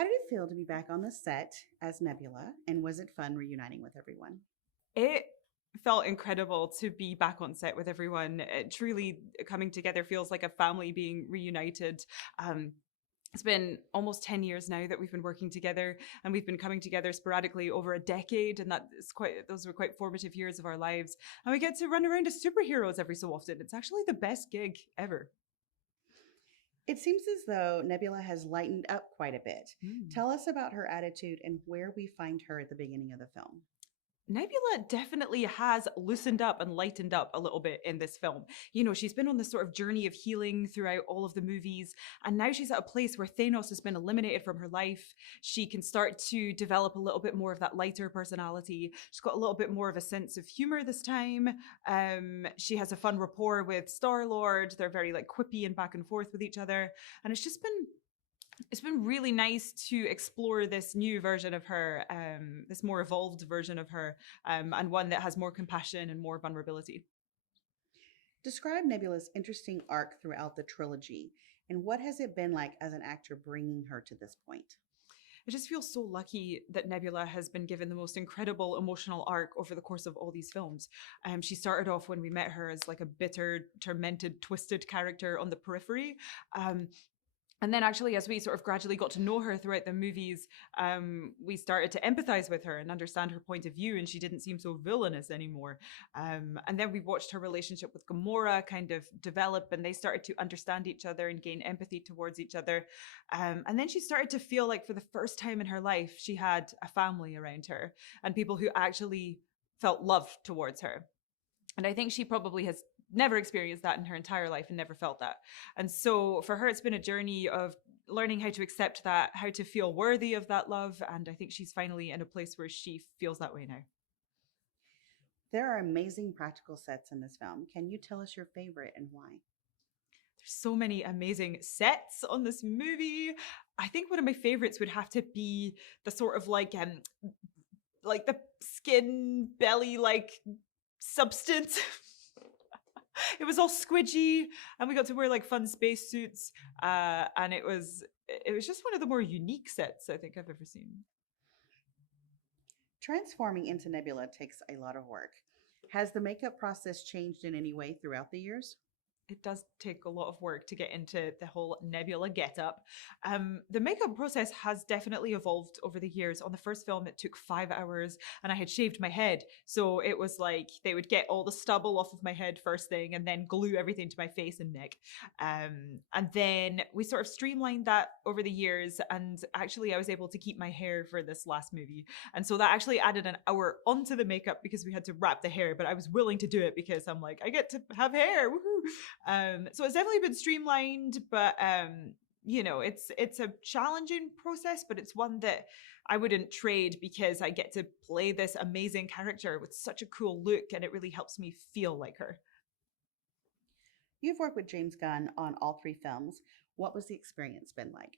How did it feel to be back on the set as Nebula, and was it fun reuniting with everyone? It felt incredible to be back on set with everyone. Truly coming together feels like a family being reunited. Um, it's been almost 10 years now that we've been working together, and we've been coming together sporadically over a decade, and those were quite formative years of our lives. And we get to run around as superheroes every so often. It's actually the best gig ever. It seems as though Nebula has lightened up quite a bit. Mm. Tell us about her attitude and where we find her at the beginning of the film. Nebula definitely has loosened up and lightened up a little bit in this film. She's been on this sort of journey of healing throughout all of the movies, and now she's at a place where Thanos has been eliminated from her life. She can start to develop a little bit more of that lighter personality. She's got a little bit more of a sense of humor this time. She has a fun rapport with Star-Lord. They're very like quippy and back and forth with each other, and it's been really nice to explore this new version of her, this more evolved version of her, and one that has more compassion and more vulnerability. Describe Nebula's interesting arc throughout the trilogy, and what has it been like as an actor bringing her to this point? I just feel so lucky that Nebula has been given the most incredible emotional arc over the course of all these films. She started off when we met her as like a bitter, tormented, twisted character on the periphery. And then actually, as we sort of gradually got to know her throughout the movies, we started to empathize with her and understand her point of view, and she didn't seem so villainous anymore. And then we watched her relationship with Gamora kind of develop, and they started to understand each other and gain empathy towards each other. And then she started to feel like for the first time in her life, she had a family around her and people who actually felt love towards her. And I think she probably has never experienced that in her entire life and never felt that. And so for her, it's been a journey of learning how to accept that, how to feel worthy of that love. And I think she's finally in a place where she feels that way now. There are amazing practical sets in this film. Can you tell us your favorite and why? There's so many amazing sets on this movie. I think one of my favorites would have to be the sort of like the skin belly like substance. It was all squidgy, and we got to wear like fun space suits, and it was just one of the more unique sets I think I've ever seen. Transforming into Nebula takes a lot of work. Has the makeup process changed in any way throughout the years? It does take a lot of work to get into the whole Nebula getup. The makeup process has definitely evolved over the years. On the first film, it took 5 hours, and I had shaved my head. So it was like they would get all the stubble off of my head first thing and then glue everything to my face and neck. And then we sort of streamlined that over the years. And actually, I was able to keep my hair for this last movie. And so that actually added an hour onto the makeup because we had to wrap the hair. But I was willing to do it because I'm like, I get to have hair. Woohoo! So it's definitely been streamlined, but it's a challenging process, but it's one that I wouldn't trade because I get to play this amazing character with such a cool look, and it really helps me feel like her. You've worked with James Gunn on all three films. What was the experience been like?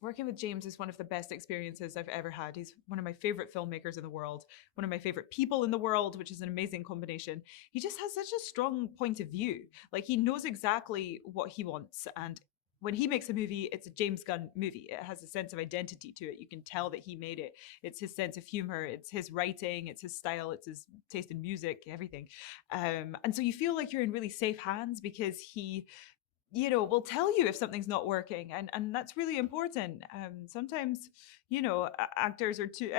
Working with James is one of the best experiences I've ever had. He's one of my favorite filmmakers in the world, one of my favorite people in the world, which is an amazing combination. He just has such a strong point of view. Like he knows exactly what he wants. And when he makes a movie, it's a James Gunn movie. It has a sense of identity to it. You can tell that he made it. It's his sense of humor. It's his writing. It's his style. It's his taste in music, everything. And so you feel like you're in really safe hands because he will tell you if something's not working, and that's really important. Sometimes actors are too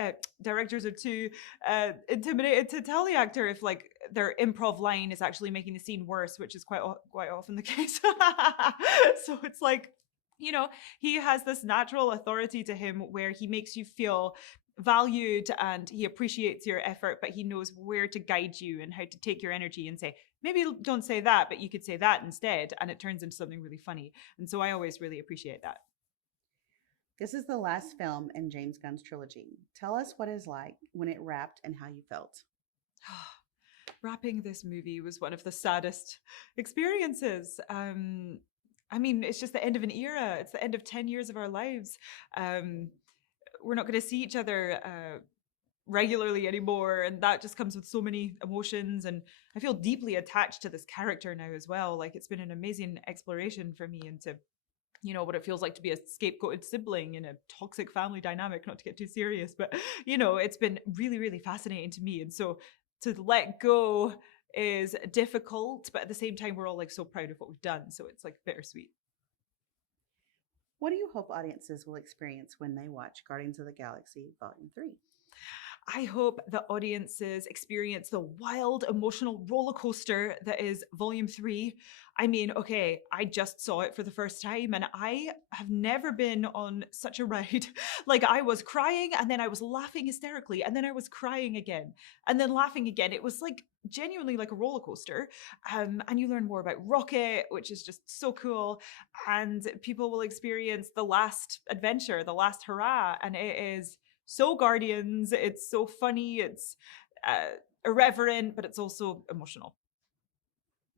directors are too intimidated to tell the actor if like their improv line is actually making the scene worse, which is quite often the case. So it's like, he has this natural authority to him where he makes you feel valued and he appreciates your effort, but he knows where to guide you and how to take your energy and say, maybe don't say that, but you could say that instead. And it turns into something really funny. And so I always really appreciate that. This is the last film in James Gunn's trilogy. Tell us what it's like when it wrapped and how you felt. Wrapping this movie was one of the saddest experiences. I mean, it's just the end of an era. It's the end of 10 years of our lives. We're not going to see each other regularly anymore, and that just comes with so many emotions, and I feel deeply attached to this character now as well. Like it's been an amazing exploration for me into you know, what it feels like to be a scapegoated sibling in a toxic family dynamic, not to get too serious, but, you know, it's been really, really fascinating to me. And so to let go is difficult, but at the same time, we're all like so proud of what we've done. So it's like bittersweet. What do you hope audiences will experience when they watch Guardians of the Galaxy Volume 3? I hope the audiences experience the wild emotional roller coaster that is Volume 3. I mean, okay, I just saw it for the first time and I have never been on such a ride. Like, I was crying and then I was laughing hysterically and then I was crying again and then laughing again. It was like genuinely like a roller coaster. And you learn more about Rocket, which is just so cool. And people will experience the last adventure, the last hurrah. And it is so Guardians. It's so funny. It's irreverent, but it's also emotional.